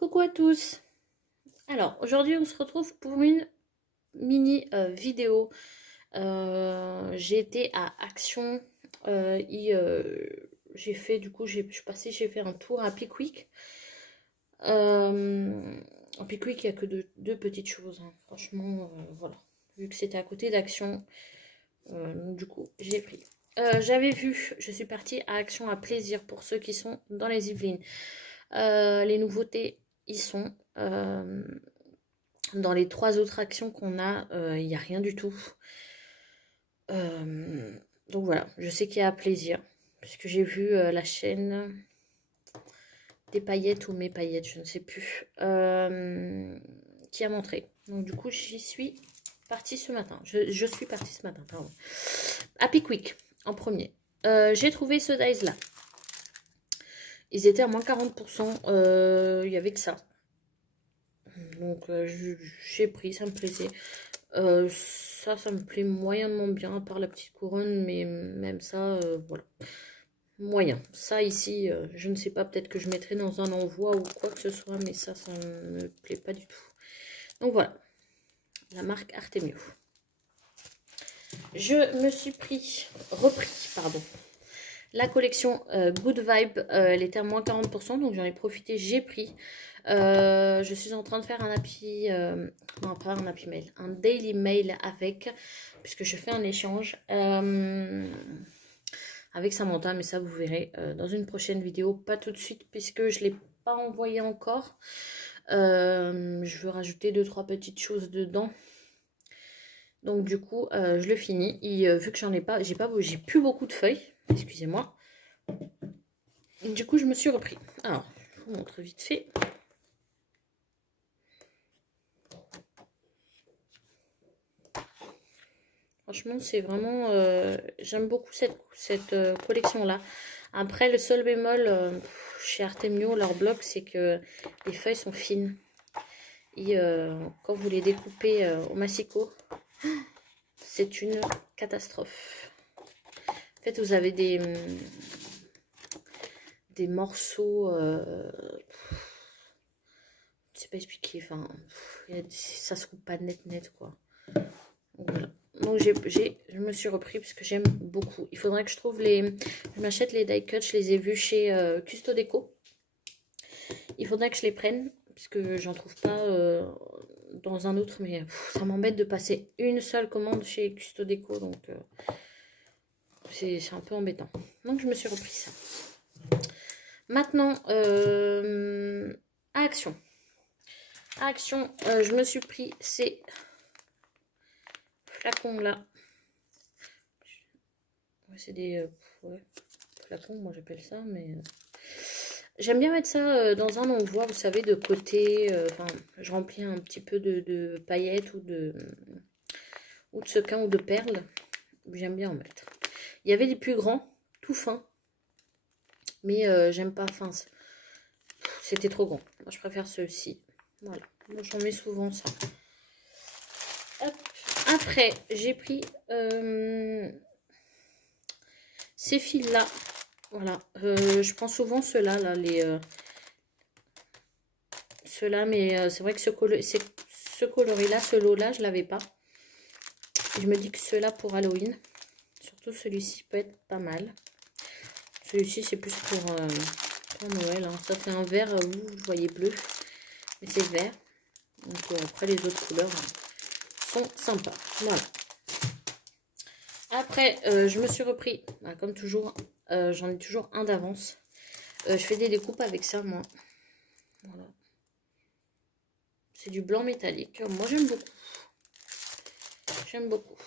Coucou à tous. Alors aujourd'hui on se retrouve pour une mini vidéo. J'ai été à Action j'ai fait j'ai fait un tour à Pickwick. En Pickwick il n'y a que deux petites choses hein. Franchement voilà, vu que c'était à côté d'Action, du coup j'ai pris. Je suis partie à Action à Plaisir pour ceux qui sont dans les Yvelines. Les nouveautés, ils sont dans les 3 autres actions qu'on a, il n'y a rien du tout. Donc voilà, je sais qu'il y a Plaisir, puisque j'ai vu la chaîne des paillettes ou mes paillettes, je ne sais plus, qui a montré. Donc du coup, j'y suis partie ce matin. Je suis partie ce matin, pardon. À Pickwick, en premier. J'ai trouvé ce dice là. Ils étaient à moins 40%, il n'y avait que ça. Donc j'ai pris, ça me plaisait. Ça me plaît moyennement bien, à part la petite couronne, mais même ça, voilà. Moyen. Ça ici, je ne sais pas, peut-être que je mettrai dans un envoi ou quoi que ce soit, mais ça ne me plaît pas du tout. Donc voilà, la marque Artemio. Je me suis repris, la collection Good Vibe, elle était à moins 40%, donc j'en ai profité, j'ai pris. Je suis en train de faire un happy, non pas un happy mail, un daily mail avec, puisque je fais un échange avec Samantha, mais ça vous verrez dans une prochaine vidéo, pas tout de suite puisque je ne l'ai pas envoyé encore. Je veux rajouter 2-3 petites choses dedans. Donc du coup, je le finis. Et vu que j'en ai pas, j'ai plus beaucoup de feuilles. Excusez-moi. Du coup, je me suis repris. Alors, je vous montre vite fait. Franchement, c'est vraiment... j'aime beaucoup cette collection-là. Après, le seul bémol chez Artemio, leur bloc, c'est que les feuilles sont fines. Et quand vous les découpez au massicot, c'est une catastrophe. En fait, vous avez des morceaux... je ne sais pas expliquer. Enfin, ça se coupe pas net, quoi. Donc, voilà. Donc je me suis repris parce que j'aime beaucoup. Il faudrait que je trouve je m'achète les die cuts, je les ai vus chez Custo Déco. Il faudrait que je les prenne puisque j'en trouve pas dans un autre, mais ça m'embête de passer une seule commande chez Custo Déco, donc c'est un peu embêtant. Donc je me suis repris ça. Maintenant, à Action. À Action, je me suis pris ces flacons là. C'est des flacons, moi j'appelle ça, mais j'aime bien mettre ça dans un envoi, vous savez, de côté. Enfin, je remplis un petit peu de paillettes ou de sequins ou de perles. J'aime bien en mettre. Il y avait des plus grands, tout fins, mais j'aime pas. Enfin, c'était trop grand. Moi, je préfère ceux-ci. Voilà. Moi, j'en mets souvent ça. Hop. Après, j'ai pris ces fils-là. Voilà. Je prends souvent ceux-là, ceux-là, mais c'est vrai que ce coloris-là, ce lot-là, je l'avais pas. Et je me dis que ceux-là pour Halloween, surtout celui-ci peut être pas mal. Celui-ci, c'est plus pour Noël. Hein. Ça, c'est un vert, vous le voyez bleu, mais c'est vert. Donc après, les autres couleurs sont sympas. Voilà. Après, je me suis repris, bah, comme toujours, j'en ai toujours un d'avance. Je fais des découpes avec ça, moi. Voilà. C'est du blanc métallique. Moi, j'aime beaucoup. J'aime beaucoup.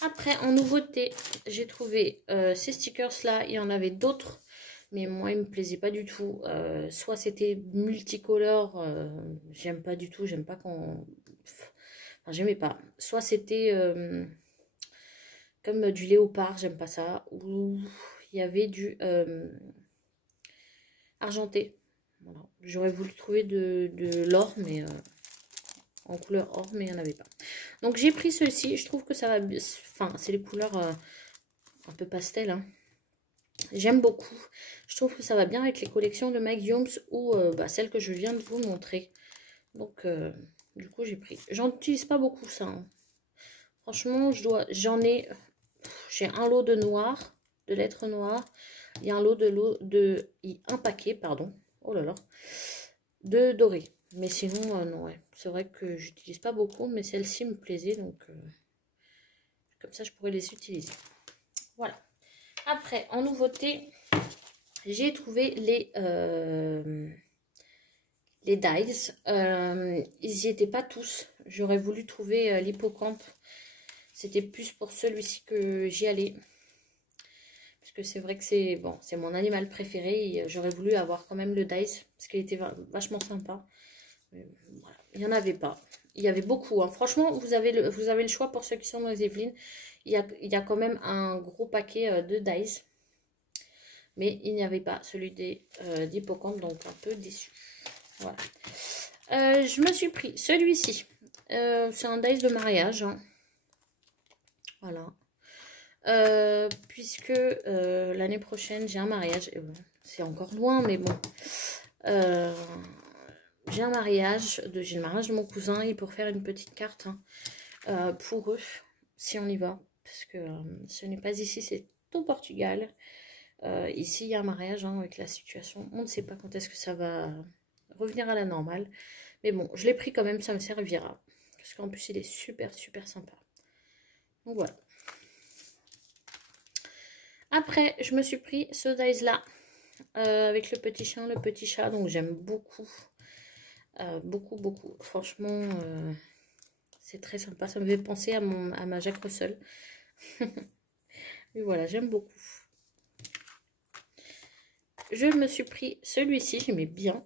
Après, en nouveauté, j'ai trouvé ces stickers-là. Il y en avait d'autres, mais moi, ils me plaisaient pas du tout. Soit c'était multicolore, j'aime pas du tout. J'aime pas quand... Enfin, j'aimais pas. Soit c'était comme du léopard, j'aime pas ça. Ou il y avait du argenté. Voilà. J'aurais voulu trouver de l'or, mais... en couleur or, mais il n'y en avait pas. Donc j'ai pris ceux-ci, je trouve que ça va... Enfin, c'est les couleurs un peu pastel, hein. J'aime beaucoup. Je trouve que ça va bien avec les collections de Mike Humes ou celle que je viens de vous montrer. Donc, du coup, j'ai pris. J'en utilise pas beaucoup, ça. Hein. Franchement, j'ai un lot de noir, de lettres noires. Il y a un un paquet, pardon. Oh là là. De doré. Mais sinon, non, ouais. C'est vrai que j'utilise pas beaucoup, mais celle-ci me plaisait, donc comme ça, je pourrais les utiliser. Voilà. Après, en nouveauté, j'ai trouvé les dies. Ils n'y étaient pas tous. J'aurais voulu trouver l'hippocampe. C'était plus pour celui-ci que j'y allais. Parce que c'est vrai que c'est bon, c'est mon animal préféré. J'aurais voulu avoir quand même le dice. Parce qu'il était vachement sympa. Mais, voilà. Il n'y en avait pas. Il y avait beaucoup. Hein. Franchement, vous avez le choix pour ceux qui sont dans les Yvelines. Il y a quand même un gros paquet de dice. Mais il n'y avait pas celui d'hippocampe. Donc un peu déçu. Voilà. Je me suis pris celui-ci. C'est un dice de mariage. Hein. Voilà. Puisque l'année prochaine, j'ai un mariage. Bon, c'est encore loin, mais bon. J'ai un mariage. J'ai le mariage de mon cousin. Et pour faire une petite carte hein, pour eux, si on y va. Parce que ce n'est pas ici, c'est au Portugal. Ici, il y a un mariage hein, avec la situation. On ne sait pas quand est-ce que ça va revenir à la normale. Mais bon, je l'ai pris quand même, ça me servira. Parce qu'en plus, il est super, super sympa. Donc voilà. Après, je me suis pris ce dice-là. Avec le petit chien, le petit chat. Donc j'aime beaucoup. Beaucoup, beaucoup. Franchement, c'est très sympa. Ça me fait penser à ma Jack Russell. Et voilà, j'aime beaucoup. Je me suis pris celui-ci, j'aimais bien.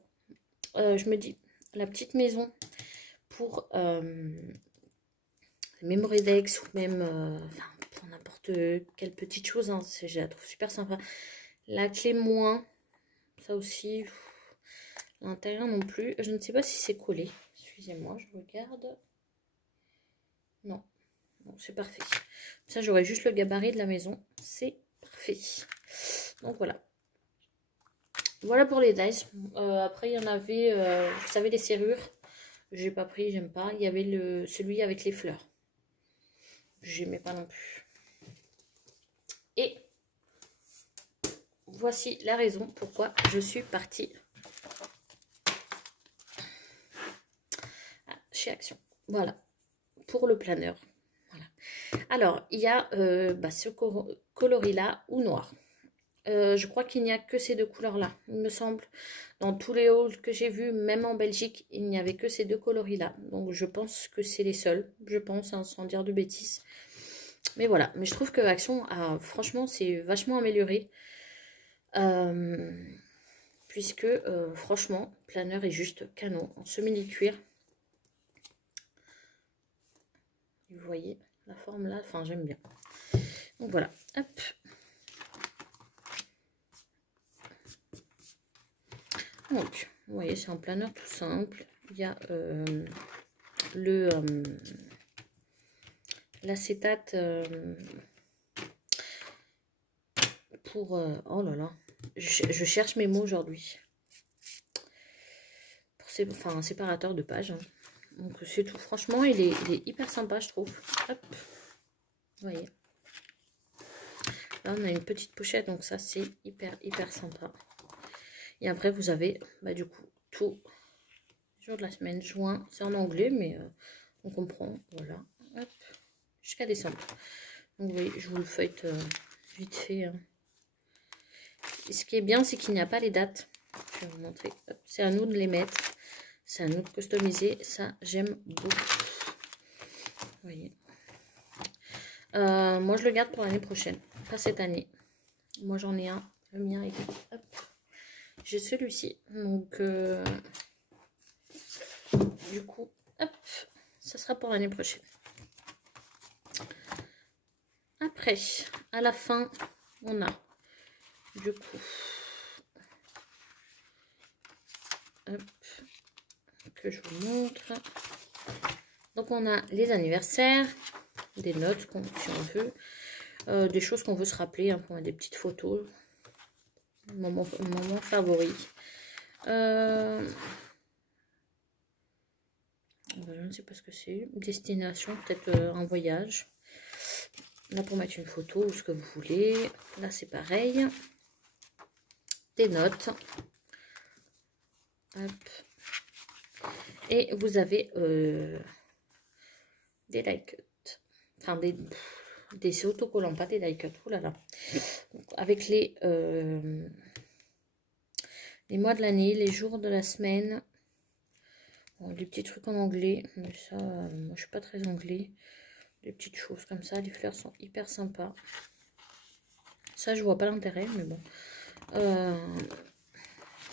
Je me dis, la petite maison pour Memorydex ou même pour n'importe quelle petite chose. Hein, je la trouve super sympa. La clé moins, ça aussi. L'intérieur non plus. Je ne sais pas si c'est collé. Excusez-moi, je regarde. Non, non c'est parfait. Ça, j'aurais juste le gabarit de la maison. C'est parfait. Donc voilà. Voilà pour les dice. Après, il y en avait, vous savez, les serrures. J'ai pas pris, j'aime pas. Il y avait celui avec les fleurs. J'aimais pas non plus. Et voici la raison pourquoi je suis partie chez Action. Voilà, pour le planeur. Voilà. Alors, il y a ce coloris-là ou noir. Je crois qu'il n'y a que ces deux couleurs-là, il me semble. Dans tous les hauls que j'ai vus, même en Belgique, il n'y avait que ces deux coloris-là. Donc je pense que c'est les seuls, je pense, hein, sans dire de bêtises. Mais voilà, mais je trouve que Action a, franchement, c'est vachement amélioré. Puisque, franchement, planeur est juste canon. En semi-cuir. Vous voyez la forme là, enfin j'aime bien. Donc voilà, hop. Donc, vous voyez, c'est un planeur tout simple. Il y a l'acétate pour... oh là là, je cherche mes mots aujourd'hui. Pour un séparateur de pages. Hein. Donc c'est tout. Franchement, il est hyper sympa, je trouve. Hop. Vous voyez. Là, on a une petite pochette, donc ça, c'est hyper, hyper sympa. Et après, vous avez, du coup, tout jour de la semaine, juin. C'est en anglais, mais on comprend. Voilà. Hop. Jusqu'à décembre. Donc, vous voyez, je vous le feuillete vite fait. Hein. Et ce qui est bien, c'est qu'il n'y a pas les dates. Je vais vous montrer. C'est à nous de les mettre. C'est à nous de customiser. Ça, j'aime beaucoup. Vous voyez. Moi, je le garde pour l'année prochaine. Pas cette année. Moi, j'en ai un. Le mien est... Hop. J'ai celui-ci. Donc, du coup, hop. Ça sera pour l'année prochaine. Après, à la fin, on a, du coup... Hop. Que je vous montre. Donc, on a les anniversaires. Des notes, si on veut. Des choses qu'on veut se rappeler. Hein, on a des petites photos. Moment favori. Je ne sais pas ce que c'est. Destination, peut-être un voyage. Là, pour mettre une photo ou ce que vous voulez. Là, c'est pareil. Des notes. Hop. Et vous avez des like. Enfin, des autocollants, pas des like. Oh là là. Donc, avec les mois de l'année, les jours de la semaine. Bon, des petits trucs en anglais. Mais ça, moi, je suis pas très anglais. Des petites choses comme ça. Les fleurs sont hyper sympas. Ça, je vois pas l'intérêt, mais bon.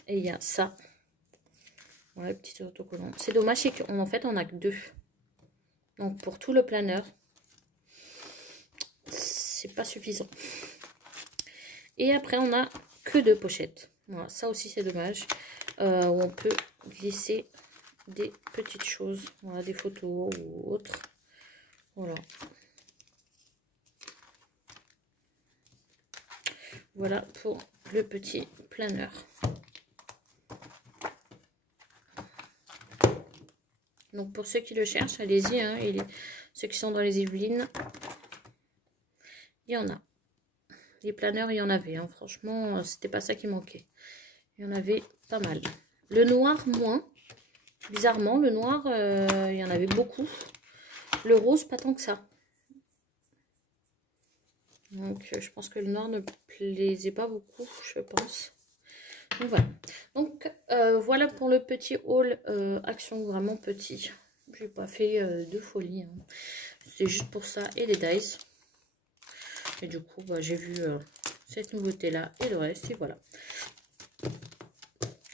Et il y a ça. Ouais, petit autocollant. C'est dommage, c'est qu'en fait, on a que 2. Donc, pour tout le planeur, c'est pas suffisant. Et après, on a que 2 pochettes. Voilà, ça aussi, c'est dommage. Où on peut glisser des petites choses. Voilà, des photos ou autres. Voilà. Voilà pour le petit planeur. Donc pour ceux qui le cherchent, allez-y. Hein, ceux qui sont dans les Yvelines, il y en a. Les planeurs, il y en avait. Hein, franchement, c'était pas ça qui manquait. Il y en avait pas mal. Le noir, moins. Bizarrement, le noir, il y en avait beaucoup. Le rose, pas tant que ça. Donc, je pense que le noir ne plaisait pas beaucoup, je pense. Donc, voilà. Donc, voilà pour le petit haul action vraiment petit. J'ai pas fait de folie. Hein. C'est juste pour ça et les dice. Et du coup, bah, j'ai vu cette nouveauté-là et le reste. Et voilà.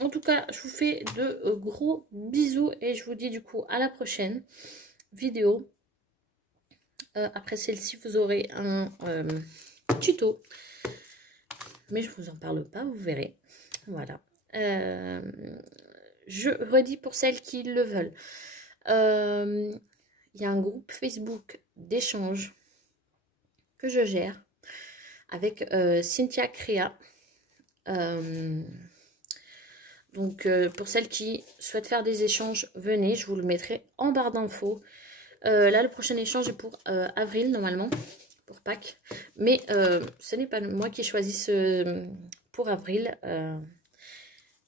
En tout cas, je vous fais de gros bisous. Et je vous dis du coup à la prochaine vidéo. Après celle-ci, vous aurez un tuto. Mais je vous en parle pas, vous verrez. Voilà. Je redis pour celles qui le veulent. Il y a un groupe Facebook d'échange que je gère avec Cynthia Créa. Donc, pour celles qui souhaitent faire des échanges, venez, je vous le mettrai en barre d'infos. Là, le prochain échange est pour avril, normalement, pour Pâques. Mais ce n'est pas moi qui choisis pour avril.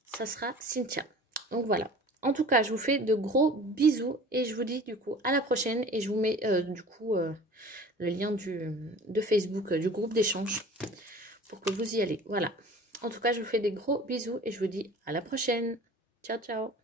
Ça sera Cynthia. Donc, voilà. En tout cas, je vous fais de gros bisous et je vous dis du coup à la prochaine. Et je vous mets du coup le lien de Facebook, du groupe d'échange pour que vous y allez. Voilà. En tout cas, je vous fais des gros bisous et je vous dis à la prochaine. Ciao, ciao.